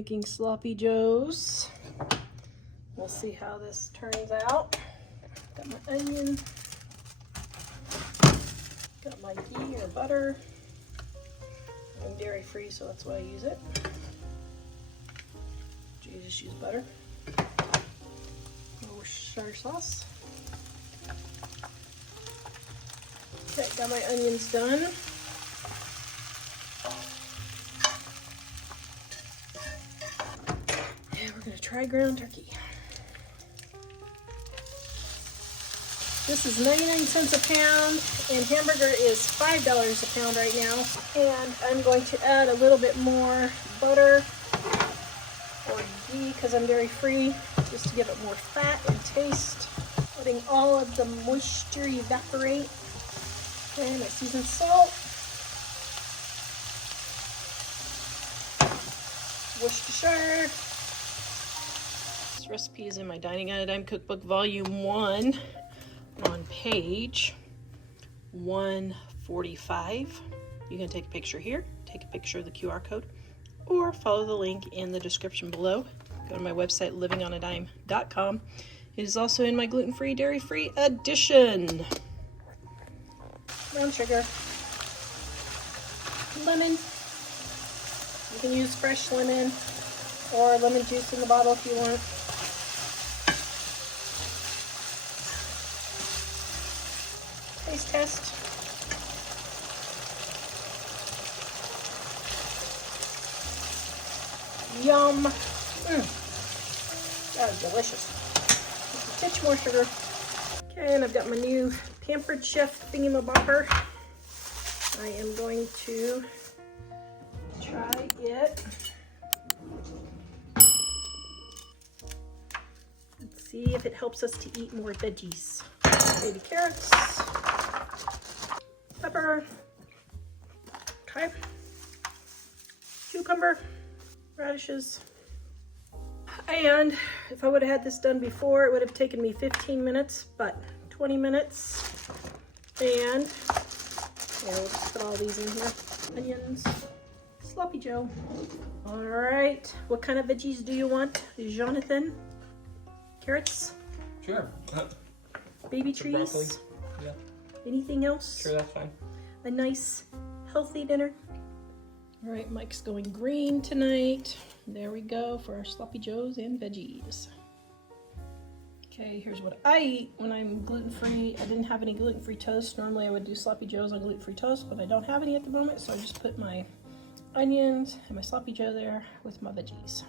making sloppy joes. We'll see how this turns out. Got my onion. Got my ghee or butter. I'm dairy free, so that's why I use it. Jesus, use butter. Worcestershire sauce. Okay, got my onions done. And we're gonna try ground turkey. This is 99 cents a pound, and hamburger is $5 a pound right now. And I'm going to add a little bit more butter or ghee because I'm dairy free, just to give it more fat and taste. Letting all of the moisture evaporate. And my seasoned salt. Worcestershire. This recipe is in my Dining at a Dime Cookbook Volume 1 on page 145. You can take a picture here, take a picture of the QR code, or follow the link in the description below. Go to my website, livingonadime.com. It is also in my gluten-free, dairy-free edition. Brown sugar. Lemon. You can use fresh lemon or lemon juice in the bottle if you want. Taste test. Yum. That is delicious. Just a touch more sugar. Okay, and I've got my new Pampered Chef thingamabobber. I am going to try it. Let's see if it helps us to eat more veggies. Baby carrots, pepper, okay, cucumber, radishes. And if I would have had this done before, it would have taken me 15 minutes, but 20 minutes. And yeah, we'll just put all these in here. Onions, sloppy joe. All right, what kind of veggies do you want, Jonathan? Carrots? Sure. Baby trees? Broccoli. Yeah. Anything else? Sure, that's fine. A nice, healthy dinner. All right, Mike's going green tonight. There we go for our sloppy joes and veggies. Okay, here's what I eat when I'm gluten-free. I didn't have any gluten-free toast. Normally I would do sloppy joes on gluten-free toast, but I don't have any at the moment, so I just put my onions and my sloppy joe there with my veggies.